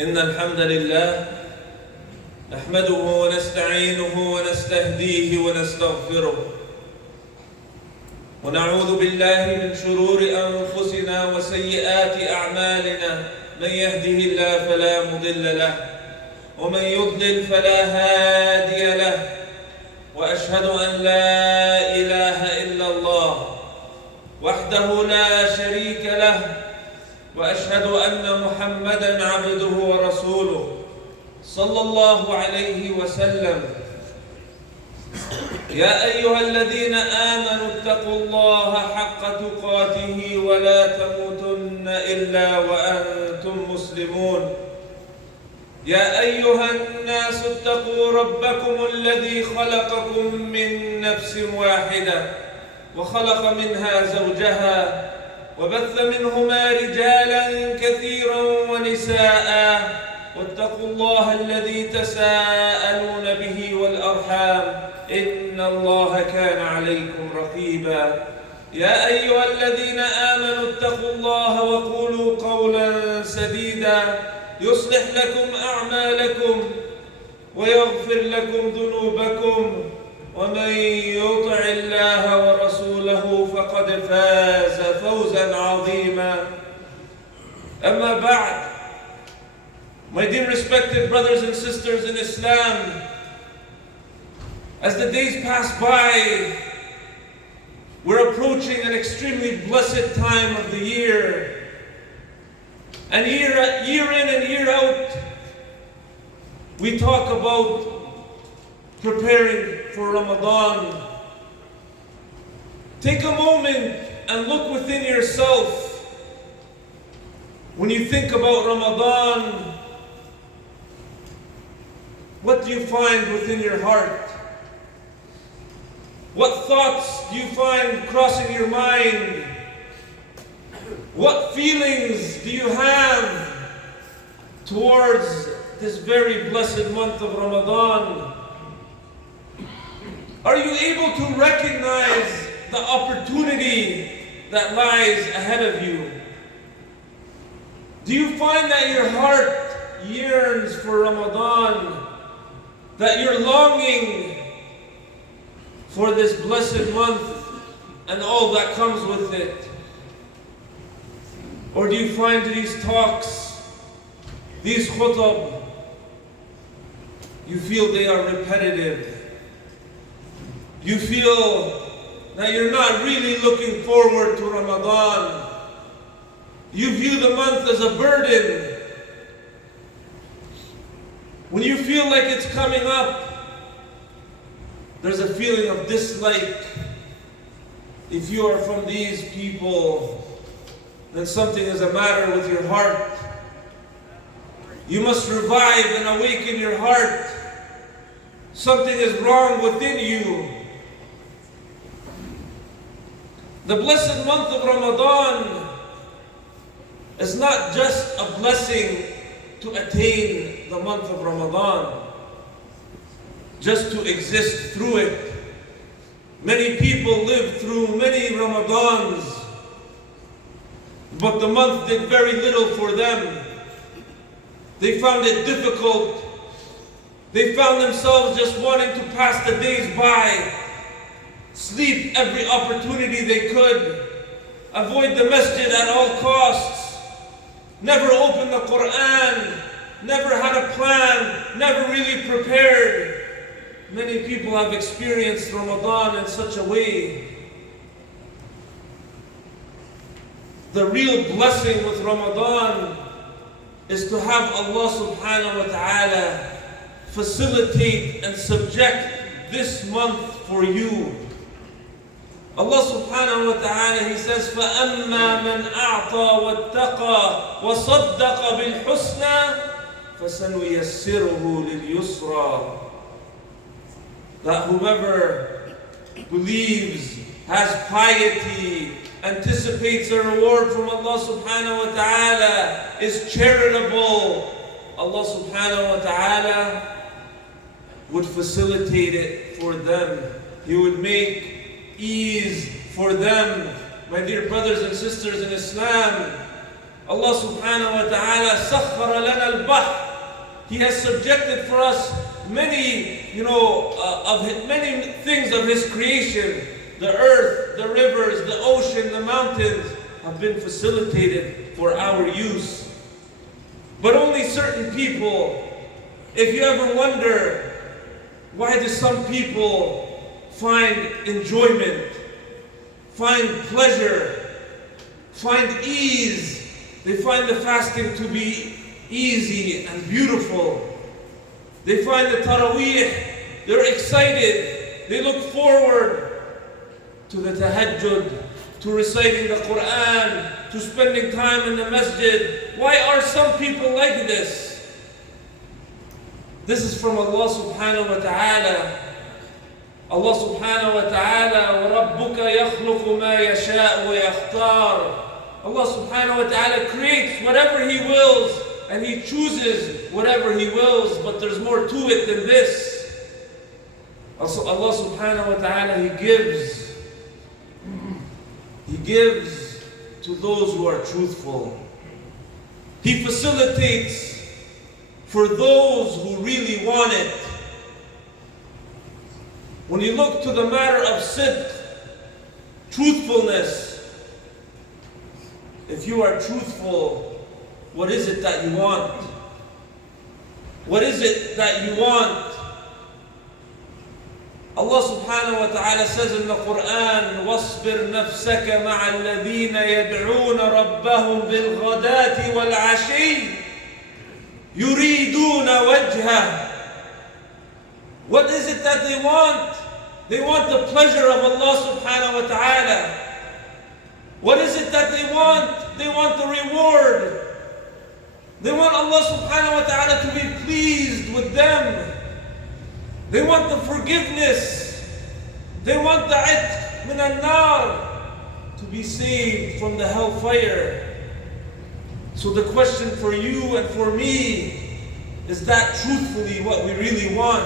إن الحمد لله نحمده ونستعينه ونستهديه ونستغفره ونعوذ بالله من شرور أنفسنا وسيئات أعمالنا من يهده الله فلا مضل له ومن يضلل فلا هادي له وأشهد أن لا إله إلا الله وحده لا شريك له وأشهد أن محمدًا عبده ورسوله صلى الله عليه وسلم. يا أيها الذين آمنوا اتقوا الله حق تقاته ولا تموتن إلا وأنتم مسلمون. يا أيها الناس اتقوا ربكم الذي خلقكم من نفس واحدة وخلق منها زوجها وبث منهما رجالا كثيرا ونساء واتقوا الله الذي تساءلون به والأرحام إن الله كان عليكم رقيبا. يا أيها الذين آمنوا اتقوا الله وقولوا قولا سديدا يصلح لكم أعمالكم ويغفر لكم ذنوبكم ومن يطع الله ورسوله فقد فاز فوزا عظيما. أما بعد, my dear respected brothers and sisters in Islam, as the days pass by, we're approaching an extremely blessed time of the year. And year in and year out, we talk about preparing for Ramadan. Take a moment and look within yourself. When you think about Ramadan, what do you find within your heart? What thoughts do you find crossing your mind? What feelings do you have towards this very blessed month of Ramadan? Are you able to recognize the opportunity that lies ahead of you? Do you find that your heart yearns for Ramadan? That you're longing for this blessed month and all that comes with it? Or do you find these talks, these khutbah, you feel they are repetitive? You feel that you're not really looking forward to Ramadan. You view the month as a burden. When you feel like it's coming up, there's a feeling of dislike. If you are from these people, then something is the matter with your heart. You must revive and awaken your heart. Something is wrong within you. The blessed month of Ramadan is not just a blessing to attain the month of Ramadan, just to exist through it. Many people live through many Ramadans, but the month did very little for them. They found it difficult. They found themselves just wanting to pass the days by, sleep every opportunity they could, avoid the masjid at all costs, never open the Quran, never had a plan, never really prepared. Many people have experienced Ramadan in such a way. The real blessing with Ramadan is to have Allah subhanahu wa ta'ala facilitate and subject this month for you. Allah subhanahu wa ta'ala, He says, فَأَمَّا مَنْ أَعْطَى وَاتَّقَى وَصَدَّقَ بِالْحُسْنَى فَسَنُيَسِّرُهُ لِلْيُسْرَى. That whoever believes, has piety, anticipates a reward from Allah subhanahu wa ta'ala, is charitable, Allah subhanahu wa ta'ala would facilitate it for them. He would make ease for them. My dear brothers and sisters in Islam, Allah subhanahu wa ta'ala سَخَّرَ لَنَا الْبَحْرِ. He has subjected for us many, many things of His creation. The earth, the rivers, the ocean, the mountains have been facilitated for our use. But only certain people, if you ever wonder, why do some people find enjoyment, find pleasure, find ease? They find the fasting to be easy and beautiful. They find the Taraweeh, they're excited. They look forward to the tahajjud, to reciting the Quran, to spending time in the masjid. Why are some people like this? This is from Allah subhanahu wa ta'ala. Allah subhanahu wa ta'ala, وَرَبُّكَ يَخْلُقُ مَا يَشَاءُ وَيَخْتَارُ. Allah subhanahu wa ta'ala creates whatever He wills, and He chooses whatever He wills, but there's more to it than this. Also, Allah subhanahu wa ta'ala, He gives to those who are truthful. He facilitates for those who really want it. When you look to the matter of sidq, truthfulness, if you are truthful, what is it that you want? What is it that you want? Allah subhanahu wa ta'ala says in the Quran, وَاصْبِرْ نَفْسَكَ مَعَ الَّذِينَ يَدْعُونَ رَبَّهُمْ بِالْغَدَاةِ وَالْعَشِيِّ يُرِيدُونَ وَجْهَهُ. What is it that they want? They want the pleasure of Allah subhanahu wa ta'ala. What is it that they want? They want the reward. They want Allah subhanahu wa ta'ala to be pleased with them. They want the forgiveness. They want the itq min al-nar, to be saved from the hellfire. So the question for you and for me, is that truthfully what we really want?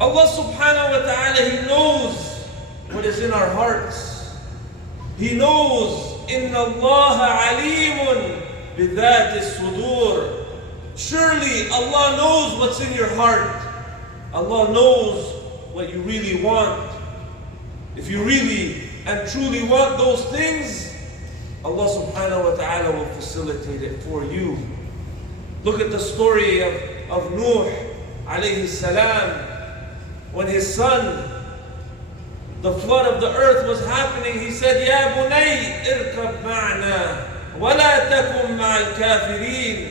Allah subhanahu wa ta'ala, He knows what is in our hearts. He knows, إِنَّ اللَّهَ عَلِيمٌ بِذَاتِ الصُّدُورِ. Surely Allah knows what's in your heart. Allah knows what you really want. If you really and truly want those things, Allah subhanahu wa ta'ala will facilitate it for you. Look at the story of Nuh alayhi salam. When his son, the flood of the earth was happening, he said, يَا بُنَيْ إِرْكَبْ مَعْنَا وَلَا تَكُمْ مَعَ الْكَافِرِينَ.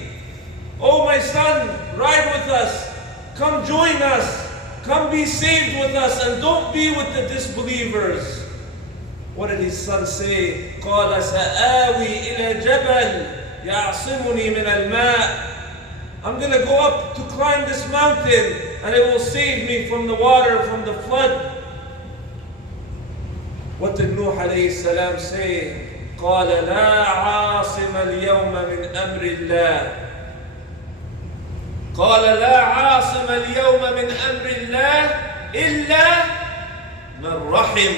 Oh my son, ride with us. Come join us. Come be saved with us, and don't be with the disbelievers. What did his son say? قَالَ سَآوِي إِلَى جَبَلٍ يَعْصِمُنِي مِنَ الْمَاءِ. I'm going to go up to climb this mountain, and it will save me from the water, from the flood. What did Nuh alayhi salam say? قَالَ لَا عَاصِمَ الْيَوْمَ مِنْ أَمْرِ اللَّهِ. قال لا عاصم اليوم من أمر الله إلا من رحم.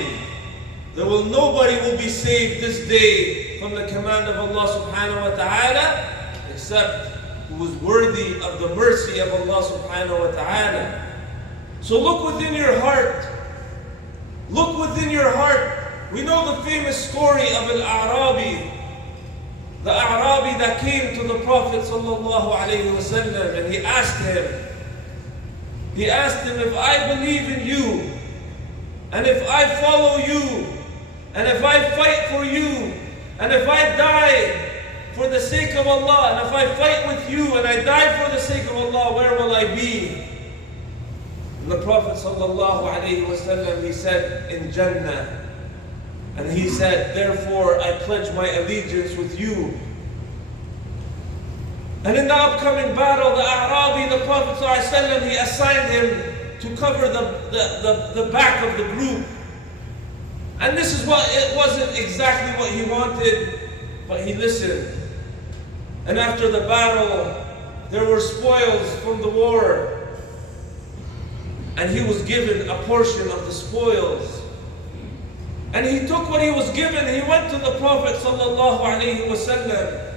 Nobody will be saved this day from the command of Allah subhanahu wa ta'ala except who is worthy of the mercy of Allah subhanahu wa ta'ala. So look within your heart. Look within your heart. We know the famous story of Al-A'rabi, the A'rabi that came to the Prophet sallallahu alayhi wa sallam, and he asked him, if I believe in you, and if I follow you, and if I fight for you, and if I die for the sake of Allah, and if I fight with you and I die for the sake of Allah, where will I be? And the Prophet sallallahu alayhi wa sallam, he said, in Jannah. And he said, therefore I pledge my allegiance with you. And in the upcoming battle, the A'rabi, the Prophet ﷺ, he assigned him to cover the back of the group. And this is what, it wasn't exactly what he wanted, but he listened. And after the battle, there were spoils from the war. And he was given a portion of the spoils. And he took what he was given, he went to the Prophet sallallahu alaihi wasallam.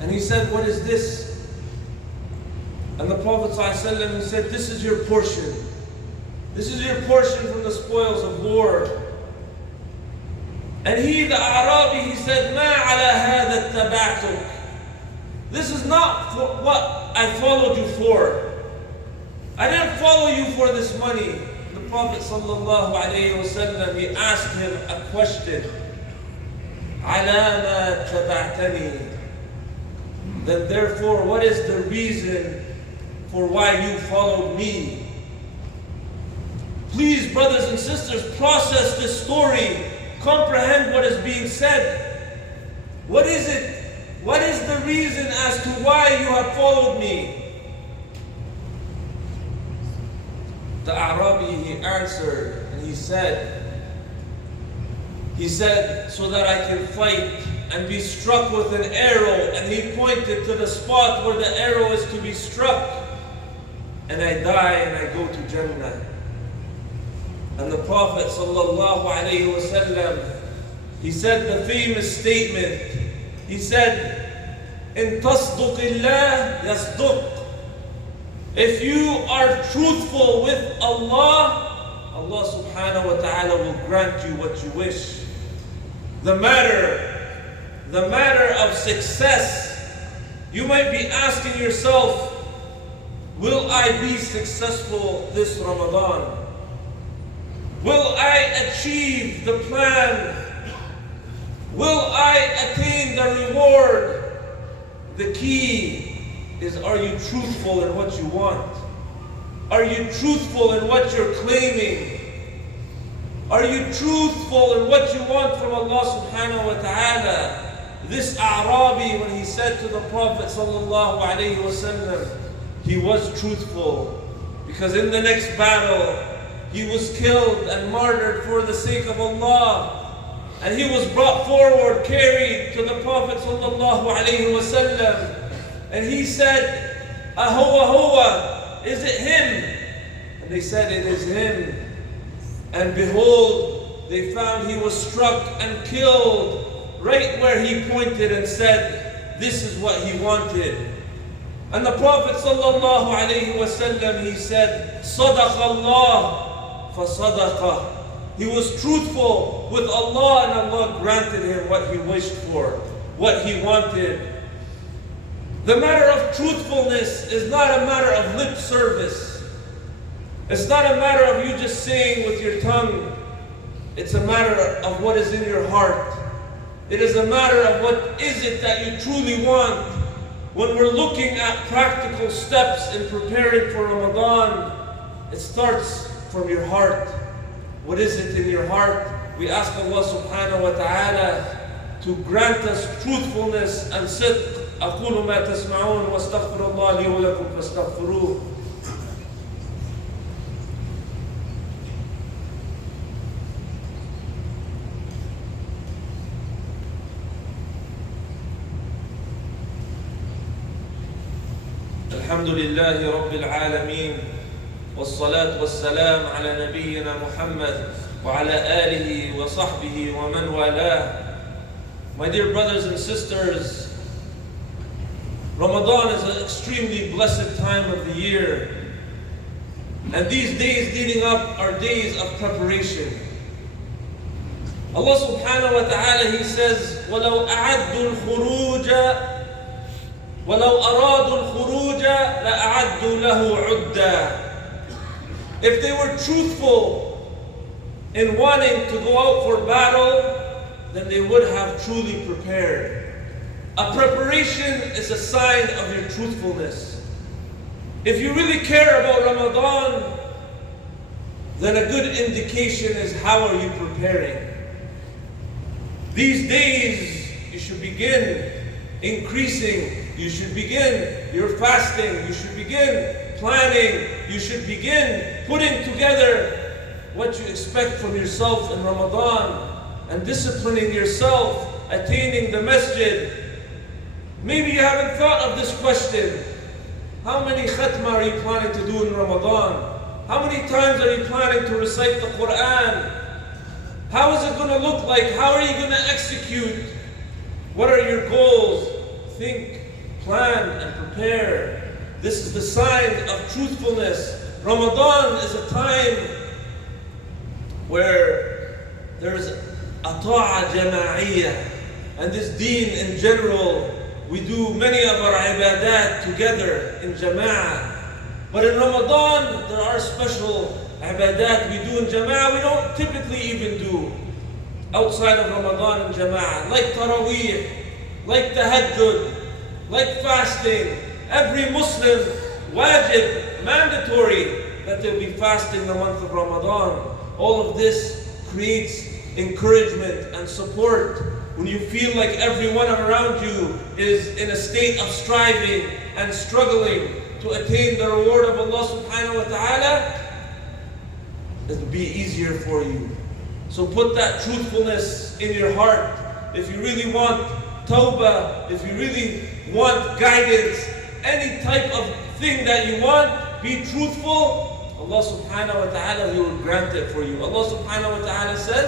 And he said, what is this? And the Prophet sallallahu alaihi wasallam, he said, this is your portion. This is your portion from the spoils of war. And he, the Arabi, he said, مَا عَلَى هَذَا اتَّبَعْتُكَ. This is not for what I followed you for. I didn't follow you for this money. The Prophet sallallahu alayhi wasallam, he asked him a question. عَلَى مَا اتَّبَعْتَنِي. Then therefore, what is the reason for why you followed me? Please, brothers and sisters, process this story. Comprehend what is being said. What is it? What is the reason as to why you have followed me? The Arabi, he answered and he said, so that I can fight and be struck with an arrow. And he pointed to the spot where the arrow is to be struck. And I die and I go to Jannah. And the Prophet sallallahu alaihi wasallam, he said the famous statement. He said, "In tasduqillah yasduq." If you are truthful with Allah, Allah subhanahu wa ta'ala will grant you what you wish. The matter of success, you might be asking yourself, will I be successful this Ramadan? Will I achieve the plan? Will I attain the reward? The key is, are you truthful in what you want? Are you truthful in what you're claiming? Are you truthful in what you want from Allah subhanahu wa ta'ala? This Arabi, when he said to the Prophet sallallahu alayhi wasallam, he was truthful. Because in the next battle, he was killed and martyred for the sake of Allah. And he was brought forward, carried to the Prophet sallallahu alayhi wasallam. And he said, Ahowa, is it him? And they said, it is him. And behold, they found he was struck and killed right where he pointed and said, this is what he wanted. And the Prophet sallallahu alayhi wasallam, he said, Sadaq Allah fa sadaqah. He was truthful with Allah, and Allah granted him what he wished for, what he wanted. The matter of truthfulness is not a matter of lip service. It's not a matter of you just saying with your tongue. It's a matter of what is in your heart. It is a matter of what is it that you truly want. When we're looking at practical steps in preparing for Ramadan, it starts from your heart. What is it in your heart? We ask Allah subhanahu wa ta'ala to grant us truthfulness and sidq. أقول ما تسمعون واستغفر الله لي ولكم فاستغفروه. الحمد لله رب العالمين والصلاة والسلام على نبينا محمد وعلى آله وصحبه ومن والاه. My dear brothers and sisters, Ramadan is an extremely blessed time of the year. And these days leading up are days of preparation. Allah subhanahu wa ta'ala, He says, وَلَوْ أَعَدُّوا الْخُرُوجَ وَلَوْ أَرَادُوا الْخُرُوجَ لَأَعَدُّوا لَهُ عُدًّا. If they were truthful in wanting to go out for battle, then they would have truly prepared. A preparation is a sign of your truthfulness. If you really care about Ramadan, then a good indication is how are you preparing. These days, you should begin increasing. You should begin your fasting. You should begin planning. You should begin putting together what you expect from yourself in Ramadan and disciplining yourself, attaining the masjid. Maybe you haven't thought of this question. How many khatma are you planning to do in Ramadan? How many times are you planning to recite the Quran? How is it going to look like? How are you going to execute? What are your goals? Think, plan, and prepare. This is the sign of truthfulness. Ramadan is a time where there's a ta'a jama'iyah. And this deen in general, we do many of our ibadat together in jama'ah. But in Ramadan, there are special ibadat we do in jama'ah we don't typically even do outside of Ramadan in jama'ah. Like taraweeh, like tahajjud, like fasting. Every Muslim, wajib, mandatory, that they'll be fasting the month of Ramadan. All of this creates encouragement and support. When you feel like everyone around you is in a state of striving and struggling to attain the reward of Allah subhanahu wa ta'ala, it'll be easier for you. So put that truthfulness in your heart. If you really want tawbah, if you really want guidance, any type of thing that you want, be truthful. Allah subhanahu wa ta'ala, He will grant it for you. Allah subhanahu wa ta'ala says,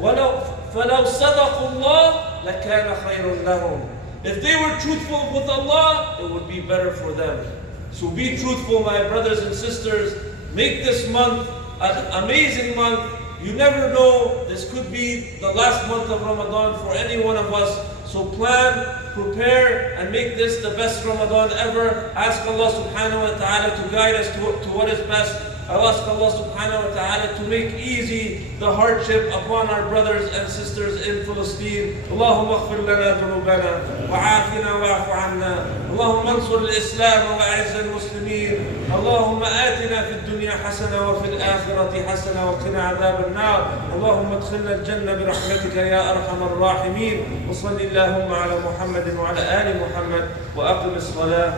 فَلَوْ صَدَقُوا اللَّهِ لَكَانَ خَيْرٌ لَهُمْ. If they were truthful with Allah, it would be better for them. So be truthful, my brothers and sisters. Make this month an amazing month. You never know, this could be the last month of Ramadan for any one of us. So plan, prepare, and make this the best Ramadan ever. Ask Allah subhanahu wa ta'ala to guide us to what is best. I ask Allah subhanahu wa ta'ala to make easy the hardship upon our brothers and sisters in Palestine. Allahumma aghfir lana dhunubana wa aafina wa'afu anna. Allahumma ansur al-Islam wa a'izz al-Muslimin. Allahumma atina fi ad-dunya hasana wa fi al-akhirati hasana wa qina adhab an-nar. Allahumma adkhilna al-jannah bi rahmatika ya arhamar rahimin. Wa salli Allahumma ala Muhammadin wa ala ali Muhammad wa aqim as-salah.